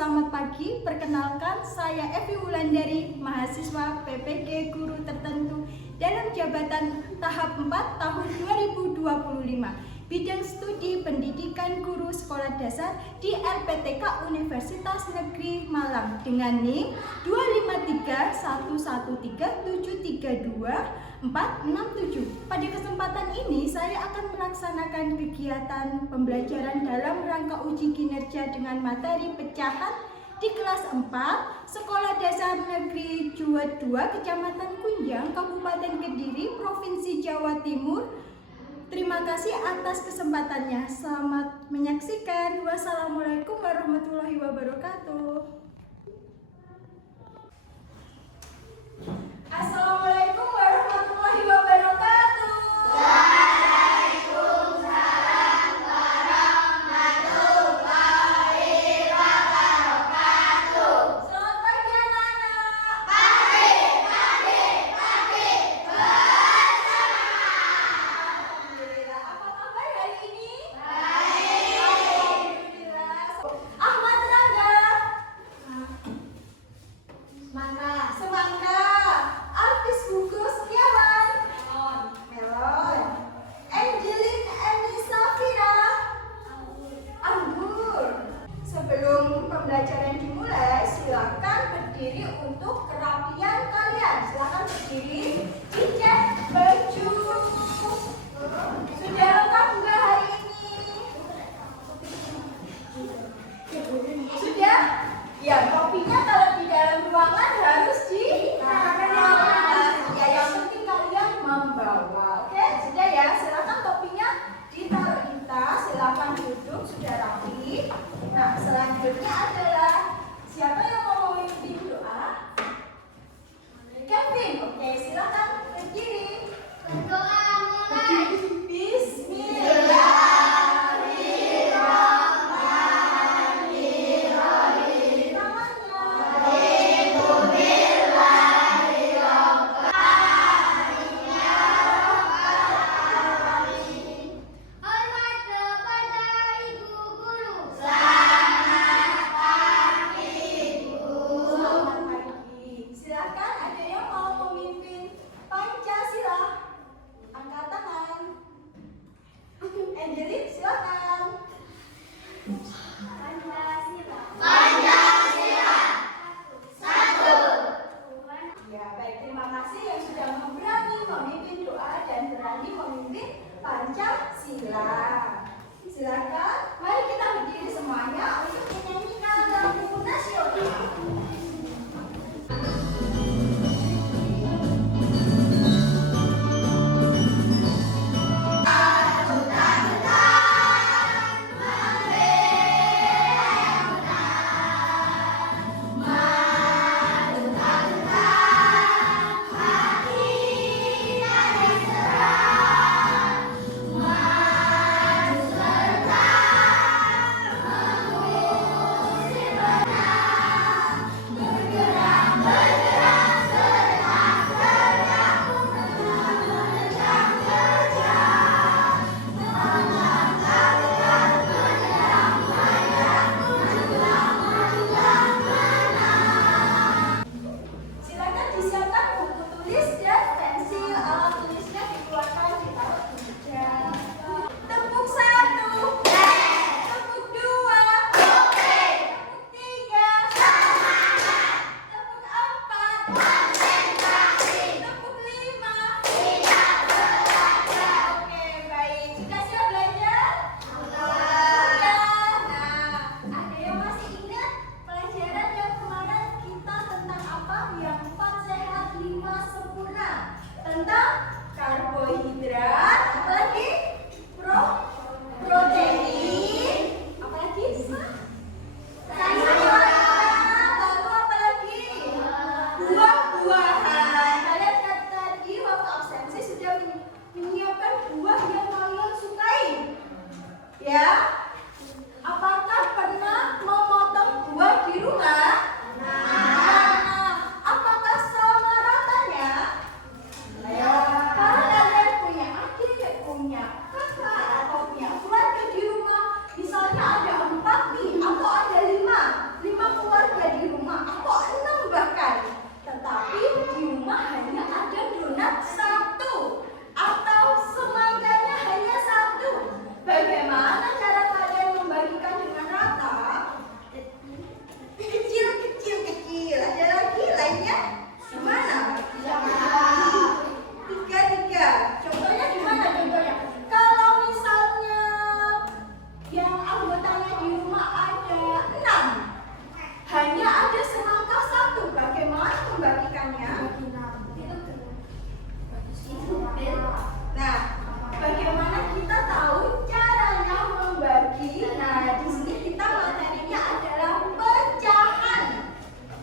selamat pagi. Perkenalkan, saya Evi Wulandari, mahasiswa PPG Guru Tertentu dalam jabatan tahap 4 tahun 2025. Bidang studi pendidikan guru sekolah dasar di LPTK Universitas Negeri Malang dengan NIM 253113732 Pada kesempatan ini saya akan melaksanakan kegiatan pembelajaran dalam rangka uji kinerja dengan materi pecahan di kelas 4 Sekolah Dasar Negeri Juwet 2 Kecamatan Kunjang, Kabupaten Kediri, Provinsi Jawa Timur. Terima kasih atas kesempatannya. Selamat menyaksikan. Wassalamualaikum warahmatullahi wabarakatuh. Assalamualaikum warahmatullahi wabarakatuh. Waalaikumsalam warahmatullahi wabarakatuh. Selamat pagi anak-anak. Pagi. Alhamdulillah. Apa kabar hari ini? Baik. Alhamdulillah. Ahmad Rangga. Semangka. Alvis Hugo Setiawan. Melon. Angelin Emi Safira. Anggur. Sebelum pembelajaran dimulai, silakan berdiri untuk kerapian kalian. Silakan berdiri, dicek baju. Sudah lengkap enggak hari ini? Sudah? Ya, kopinya kalau di dalam ruangan harus ditaruh. Ya, yang penting kalian membawa. Oke, sudah ya. Silakan topinya ditaruh di tas. Silakan duduk, sudah rapi. Nah, selanjutnya adalah siapa yang mau memimpin doa? Kevin. Oke, silakan berdiri.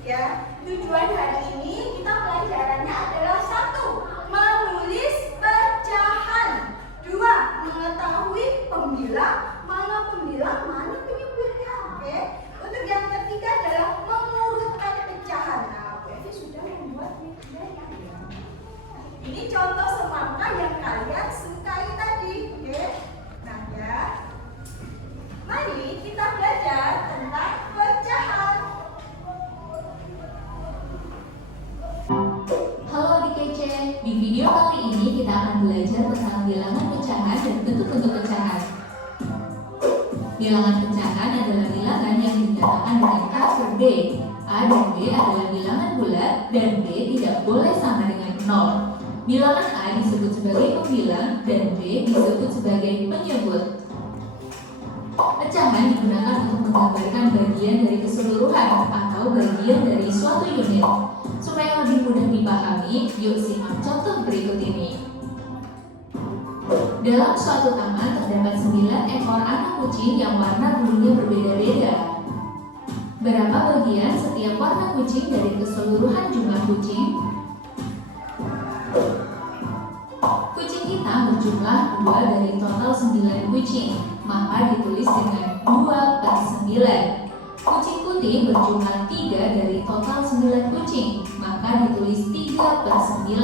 Ya, tujuan hari ini kita pelajarannya adalah 1. Menulis pecahan. 2. Mengetahui pembilang, mana pembilang, mana penyebutnya. Oke. Untuk yang ketiga adalah mengurutkan pecahan. Nah, Bu Evi sudah membuat videonya. Ini contoh semangka yang kalian sukai tadi. Oke. Nah, ya. Mari kita belajar tentang pecahan. Halo Adik Kece, di video kali ini kita akan belajar tentang bilangan pecahan dan bentuk-bentuk pecahan. Bilangan pecahan adalah bilangan yang dinyatakan dengan A per B. A dan B adalah bilangan bulat dan B tidak boleh sama dengan 0. Bilangan A disebut sebagai pembilang dan B disebut sebagai penyebut. Pecahan digunakan untuk menggambarkan bagian dari keseluruhan atau bagian dari suatu unit. Supaya lebih mudah dipahami, yuk simak contoh berikut ini. Dalam suatu taman terdapat 9 ekor anak kucing yang warna bulunya berbeda-beda. Berapa bagian setiap warna kucing dari keseluruhan jumlah kucing? Kucing hitam berjumlah 2 dari total 9 kucing, maka ditulis dengan 2 per 9. Kucing putih berjumlah 3 dari total 9 kucing, maka ditulis 3 per 9.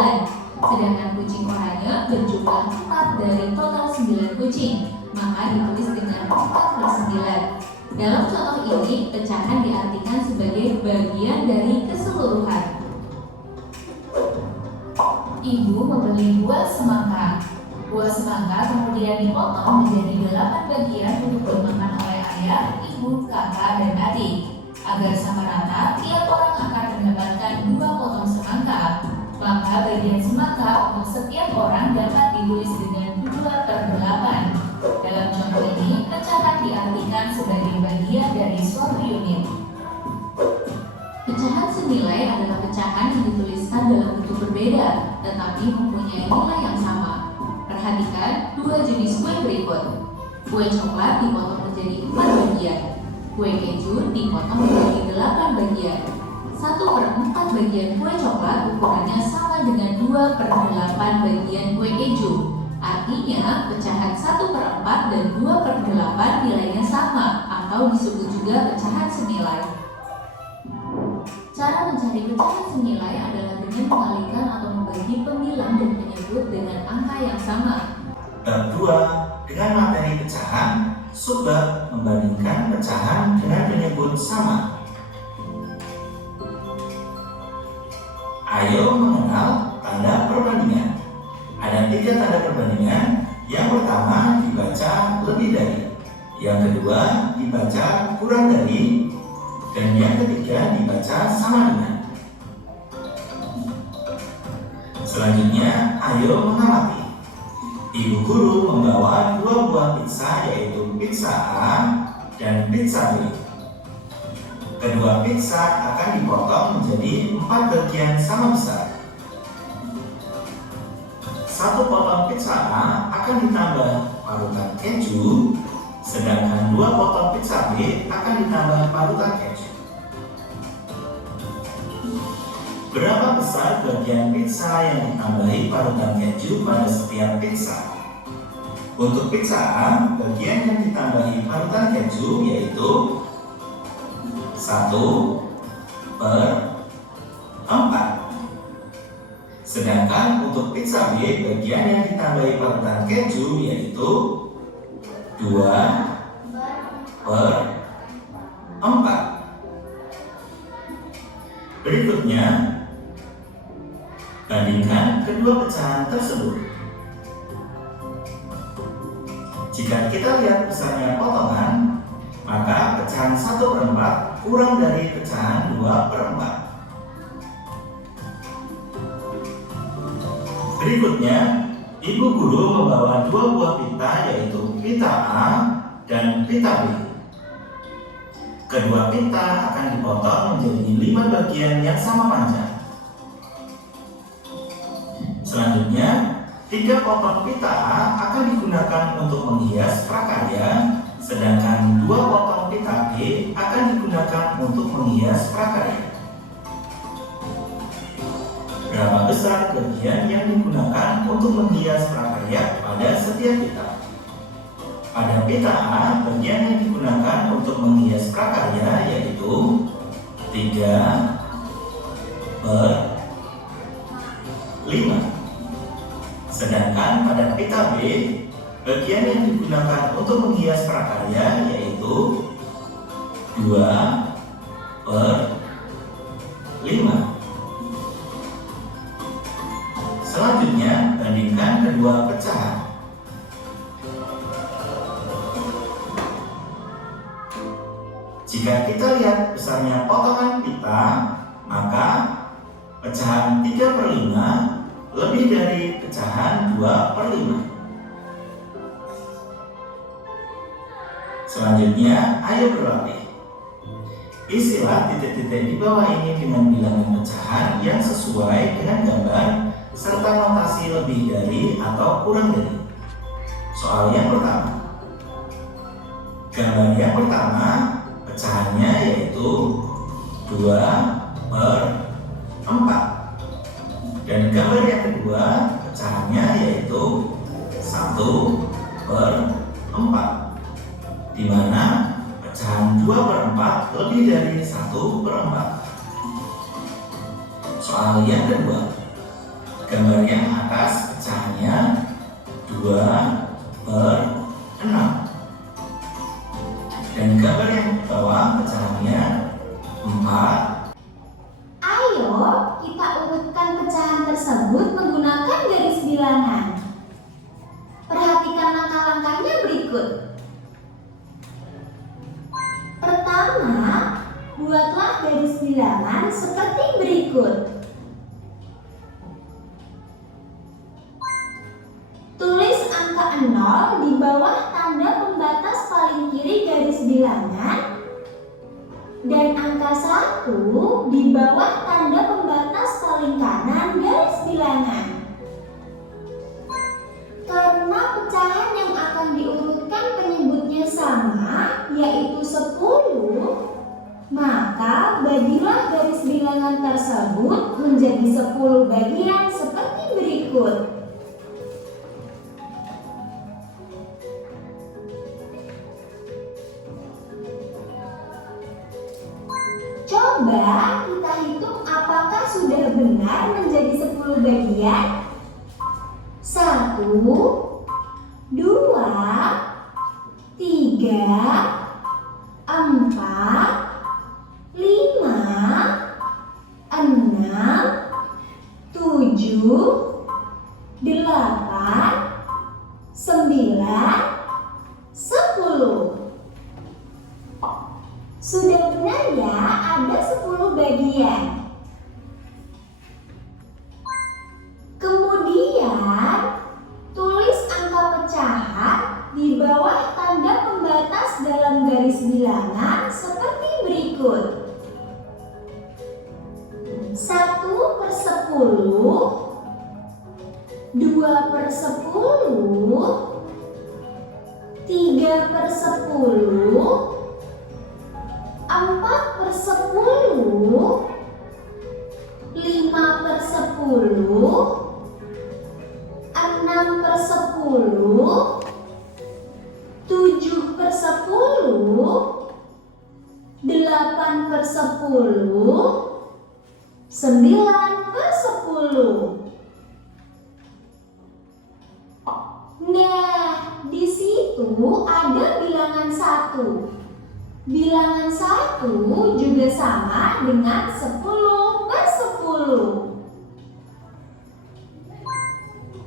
Sedangkan kucing oranye berjumlah 4 dari total 9 kucing, maka ditulis dengan 4 per 9. Dalam contoh ini, pecahan diartikan sebagai bagian dari keseluruhan. Ibu membeli buah semangka. Buah semangka kemudian dipotong menjadi 8 bagian untuk dimakan oleh ayah, ibu, kakak, dan adik. Agar sama rata, tiap orang akan mendapatkan 2 potong semangka. Maka bagian semangka untuk setiap orang dapat ditulis dengan 2 per 8. Dalam contoh ini, pecahan diartikan sebagai bagian dari suatu unit. Pecahan senilai adalah pecahan yang dituliskan dalam bentuk berbeda, tetapi mempunyai nilai yang sama. Perhatikan 2 jenis kue berikut. Kue coklat dipotong menjadi 4 bagian. Kue keju dipotong menjadi 8 bagian. 1 per 4 bagian kue coklat ukurannya sama dengan 2 per 8 bagian kue keju. Artinya, pecahan 1 per 4 dan 2 per 8 nilainya sama, atau disebut juga pecahan senilai. Cara mencari pecahan senilai adalah dengan mengalihkan atau membagi pembilang dan penyebut dengan angka yang sama. Bab 2 dengan materi pecahan, subbab membandingkan pecahan dengan penyebut sama. Ayo mengenal tanda perbandingan. Ada 3 tanda perbandingan. Yang pertama dibaca lebih dari, yang kedua dibaca kurang dari, dan yang ketiga dibaca sama dengan. Selanjutnya, ayo mengamati. Ibu guru membawa 2 buah pizza, yaitu pizza A dan pizza B. Kedua pizza akan dipotong menjadi 4 bagian sama besar. 1 potong pizza A akan ditambah parutan keju, sedangkan 2 potong pizza B akan ditambah parutan keju. Berapa besar bagian pizza yang ditambahi parutan keju pada setiap pizza? Untuk pizza A, bagian yang ditambahi parutan keju yaitu 1 per 4. Sedangkan untuk pizza B, bagian yang ditambahi parutan keju yaitu 2 per 4. Berikutnya, bandingkan kedua pecahan tersebut. Jika kita lihat besarnya potongan, maka pecahan 1 per 4 kurang dari pecahan 2 per 4. Berikutnya, ibu guru membawa 2 buah pita, yaitu pita A dan pita B. Kedua pita akan dipotong menjadi 5 bagian yang sama panjang. Selanjutnya, 3 potong pita A akan digunakan untuk menghias prakarya, sedangkan 2 potong pita B akan digunakan untuk menghias prakarya. besar bagian yang digunakan untuk menghias prakarya pada setiap pita. Pada pita A, bagian yang digunakan untuk menghias prakarya yaitu 3/5. Sedangkan pada pita B, bagian yang digunakan untuk menghias prakarya yaitu 2/5. Selanjutnya, bandingkan kedua pecahan. Jika kita lihat besarnya potongan pita, maka pecahan 3/5 lebih dari pecahan 2/5. Selanjutnya, ayo berlatih. Isilah titik-titik di bawah ini dengan bilangan pecahan yang sesuai dengan gambar serta notasi lebih dari atau kurang dari. Soal yang pertama. Gambar yang pertama, pecahannya yaitu 2/4. Dan gambar yang kedua, pecahannya yaitu 1/4. Di mana pecahan 2/4 lebih dari 1/4. Soal yang kedua. Gambar yang atas pecahannya 2/6. Dan gambar yang bawah pecahannya 4. Ayo kita urutkan pecahan tersebut menggunakan garis bilangan. Perhatikan langkah-langkahnya berikut. Pertama, buatlah garis bilangan seperti berikut. Tulis angka 0 di bawah tanda pembatas paling kiri garis bilangan dan angka 1 di bawah tanda pembatas paling kanan garis bilangan. Karena pecahan yang akan diurutkan penyebutnya sama, yaitu 10, maka bagilah garis bilangan tersebut menjadi 10 bagian seperti berikut. Coba kita hitung apakah sudah benar menjadi 10 bagian. 1, 2, 3, 4, 5, 6, 7, 8, 9, 10. Sudah benar ya, ada 10 bagian. Kemudian, tulis angka pecahan di bawah tanda pembatas dalam garis bilangan seperti berikut. 1/10, 2/10, 3/10, 4/10, 5/10, 6/10, 7/10, 8/10, 9/10. Nah, di situ ada bilangan 1. Bilangan 1 juga sama dengan 10/10.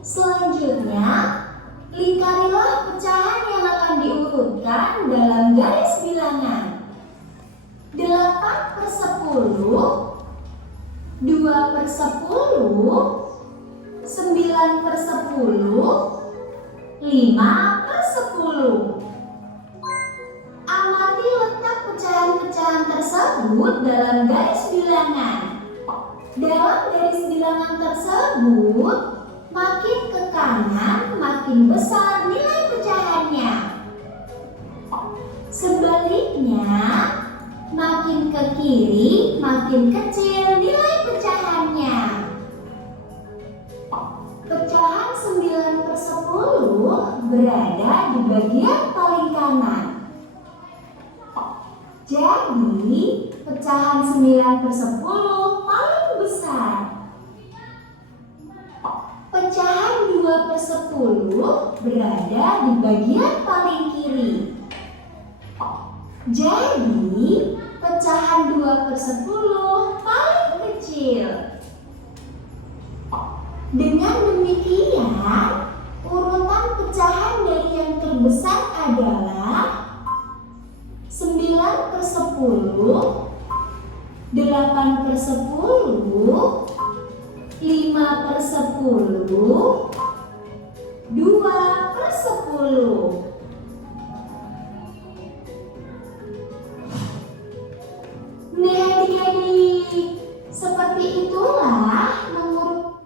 Selanjutnya, lingkarilah pecahan yang akan diurutkan dalam garis bilangan. 8/10, 2/10, 9/10, 5/10. Amati letak pecahan-pecahan tersebut dalam garis bilangan. Dalam garis bilangan tersebut, makin ke kanan, makin besar nilai pecahannya. Sebaliknya, makin ke kiri, makin kecil nilai pecahannya. berada di bagian paling kanan. Jadi, pecahan 9/10 paling besar. Pecahan 2/10 berada di bagian paling kiri. Jadi, pecahan 2/10 paling kecil. Dengan demikian, urutan pecahan dari yang terbesar adalah 9/10, 8/10, 5/10, 2/10. Nah, adik-adik, seperti itulah nomor.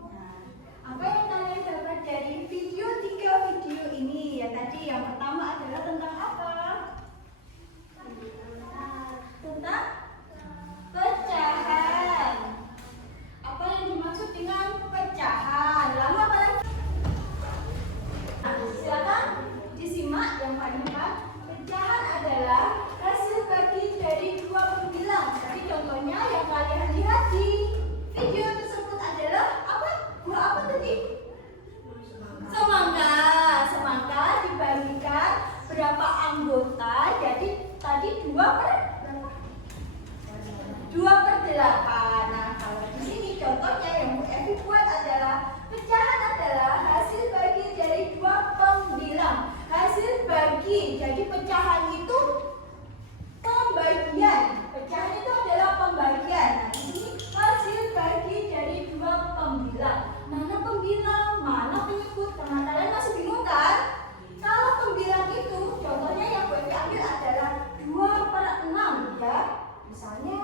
Apa yang kalian dapat dari tiga video ini? Ya tadi yang pertama adalah tentang apa? Tentang pecahan. Apa yang dimaksud dengan pecahan? Lalu apa lagi? Nah, silakan disimak yang paling depan. Pecahan adalah hasil bagi dari dua pembilang. Jadi contohnya yang kalian lihat di video tersebut adalah apa? Buah apa tadi? Semangka. Semangka dibagikan berapa anggota? Jadi tadi 2/8. Nah, kalau di sini contohnya yang Bu Evi buat adalah pecahan adalah hasil bagi dari dua pembilang. Hasil bagi. Jadi pecahan itu pembagian. Pecahan itu adalah pembagian. Nah, di sini hasil bagi dari dua pembilang. Mana pembilang, mana penyebut? Karena kalian masih bingung kan? Kalau pembilang itu, contohnya yang Bu Evi ambil adalah 2/6 ya. Misalnya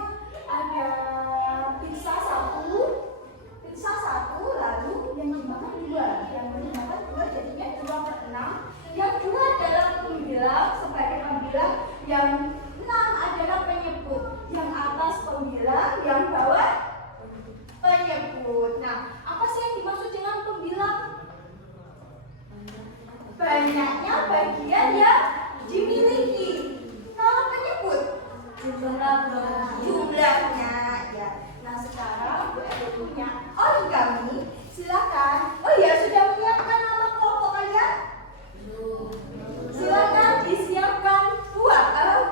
ada pizza 1, lalu yang dimakan 2. Yang dimakan 2 jadinya 2/6. Yang 2 adalah pembilang sebagai pembilang, yang 6 adalah penyebut. Yang atas pembilang, yang bawah penyebut. Nah, apa sih yang dimaksud dengan pembilang? Banyaknya bagian yang dimiliki. Kalau penyebut jumlahnya ya. Nah, sekarang Bu Evi punya origami. Silakan. Oh ya, sudah menyiapkan nama kelompok kalian? Silakan disiapkan buah.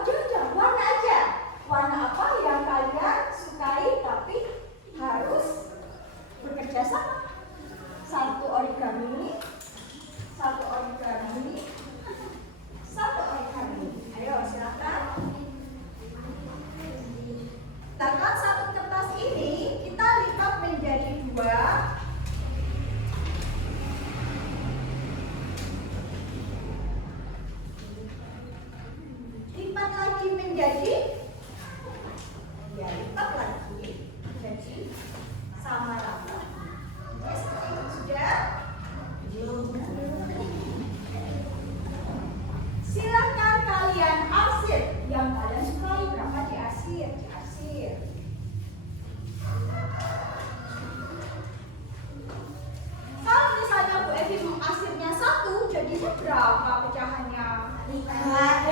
Jangan warna aja. Warna apa yang kalian sukai tapi harus bekerja sama. Satu origami. Ayo silakan. Sedangkan satu kertas ini kita lipat menjadi 2. Lipat lagi menjadi, ya lipat lagi jadi sama rata. Oke, seperti itu sudah. Silakan kalian arsir yang kalian sukai. Berapa diarsir? Kalau misalnya Bu Evi mengarsirnya 1, jadinya berapa pecahannya? 1/4.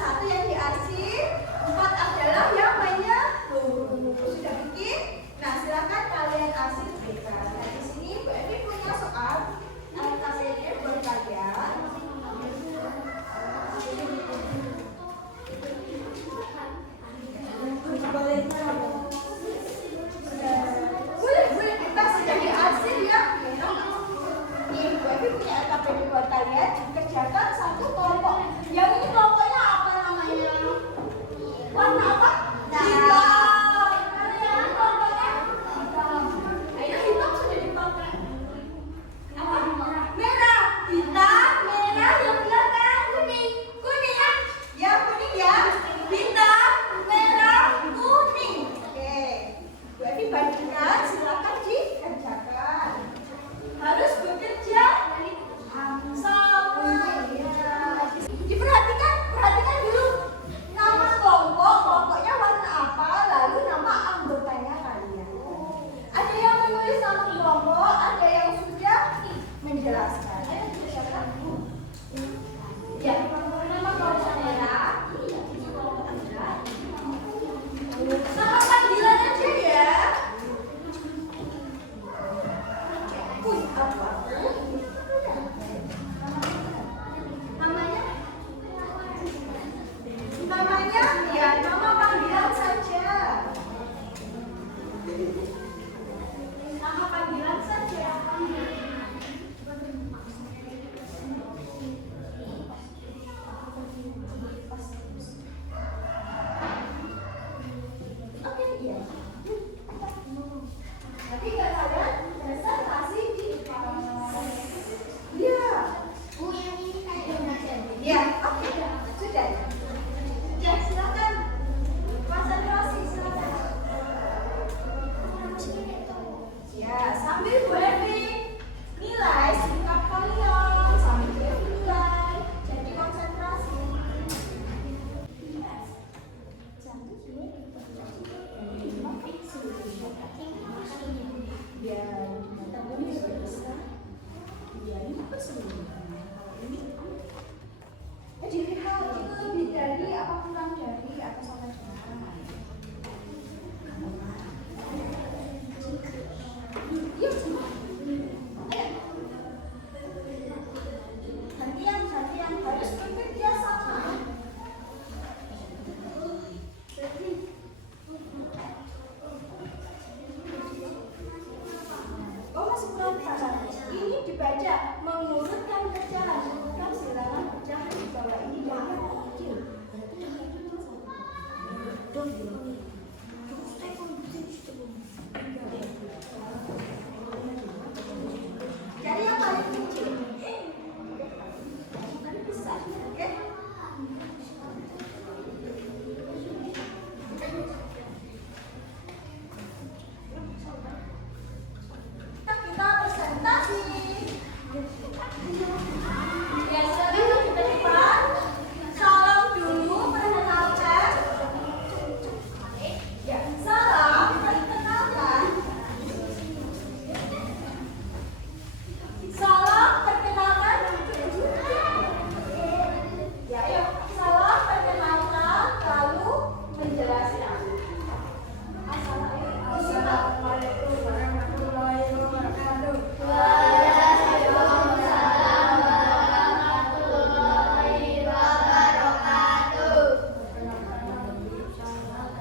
1 yang diarsir, 4 adalah yang menyebut. Sudah bikin? Nah, silakan kalian arsir bebas. Nah, di sini Bu Evi punya soal LKPD buat kalian. Boleh bebas sudah diarsir ya. Nih, Bu Evi punya LKPD buat kalian. Dikerjakan satu kelompok. Yang ini kelompoknya apa namanya? Warna apa? Hitam. Kalian kelompoknya hitam. Ayo hitam sudah dipakai. Apa? Merah. Hitam, merah, yang belakang kuning. Kuning ya? Ya kuning ya. Hitam, merah, kuning. Oke. Bu Evi bagikan, silakan dikerjakan. Harus bekerja sama ya. Perhatikan dulu nama kelompoknya Cari yang paling kecil. Besar, oke? Kita presentasi. Ya, silakan kita depan. Salam dulu, perkenalkan. Ya, salam, perkenalkan. Salam, perkenalkan. Ya, ayo. Salam, perkenalkan, lalu menjelaskan. Assalamualaikum warahmatullahi wabarakatuh.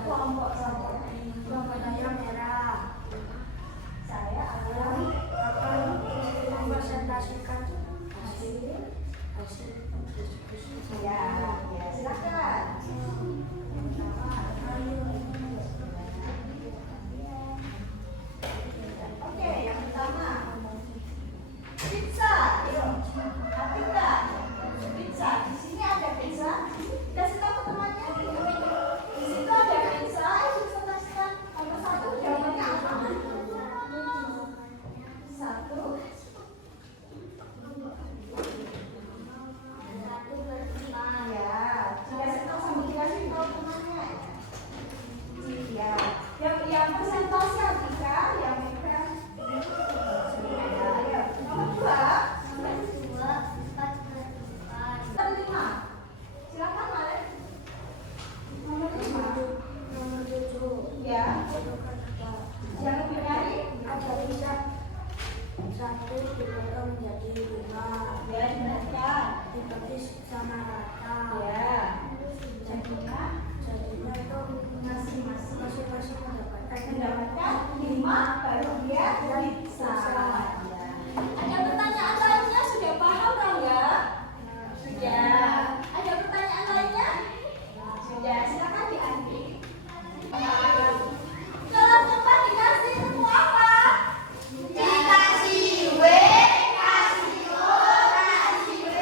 Kelompok saya merah. Saya akan mempresentasikan hasil diskusi. Ya, silakan. Oke, yang pertama pizza. Ayo, perhatikan pizza. Di sini ada pizza. Kasih tahu temannya. Di situ ada pizza. Ayo presentasikan. Nomor satu jawabannya apa? Satu. Ya, dikasih tahu sambil dikasih tahu temannya. Ya, yang presentasi Atika, yang merah. Ayo, nomor dua. Nomor lima. Silakan Malik. Nomor lima. Nomor tujuh. Ya. Yang lebih dari ada bisa satu dipotong menjadi lima. Ya, dibenarkan. Dibagi sama rata. Ya. Jadinya itu masing-masing mendapatkan 5 baru dia bisa. Ya. Ada pertanyaan lainnya, sudah paham enggak? Sudah. Ada pertanyaan lainnya? Sudah. Silakan diambil. Kelas 4 dikasih temu apa? Dikasih W, kasih O, kasih W.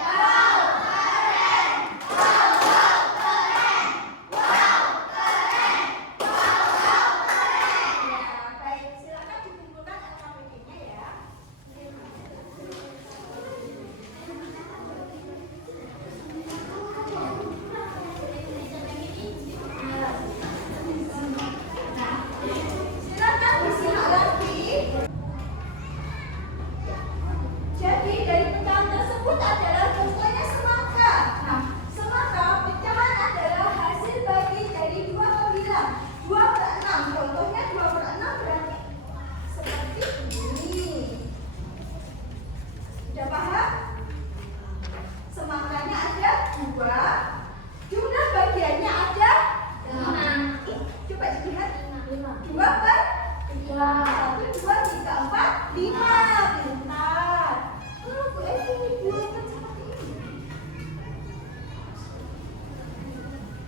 Wow, keren. Wow, keren. Wow, keren. Wow, keren. Ya, baik. Silakan dikumpulkan LKPD-nya ya. Silakan disimak lagi. Jadi dari pecahan tersebut adalah contohnya semangka. Nah, semangka pecahan adalah hasil bagi dari 2 pembilang. 2/6. Contohnya 2/6 berarti seperti ini. Sudah paham? Semangkanya ada 2. Jumlah bagiannya ada 5. Coba dilihat. 2 per 3. 1, 2, 3, 4, 5. Pintar. Kalau Bu Evi ini buatkan seperti ini.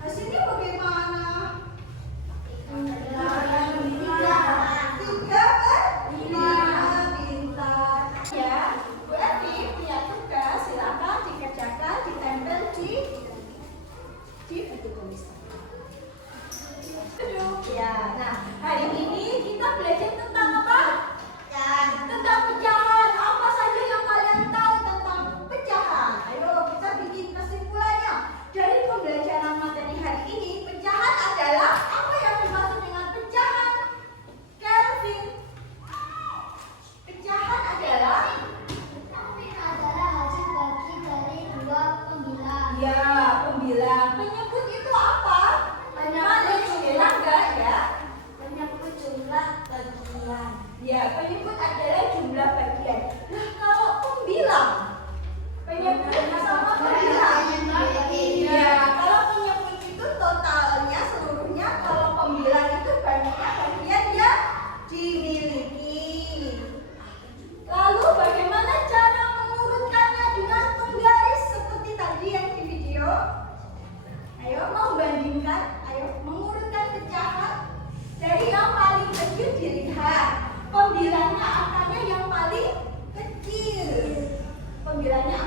Hasilnya bagaimana? 3 per 5. Pintar. Ya, Bu Evi punya tugas. Silakan dikerjakan, ditempel di buku tulisan. Ya, nah hari ini kita belajar tentang apa? Tentang pecahan. Apa saja yang kalian tahu tentang pecahan? Ayo kita bikin kesimpulannya. Dari pembelajaran materi hari ini, pecahan adalah apa yang dimaksud dengan pecahan? Kelvin. Pecahan adalah hasil bagi dari 2 pembilang. ya pembilang. Penyebut itu apa? Malik, bilang enggak ya? Penyebut jumlah bagi kiranya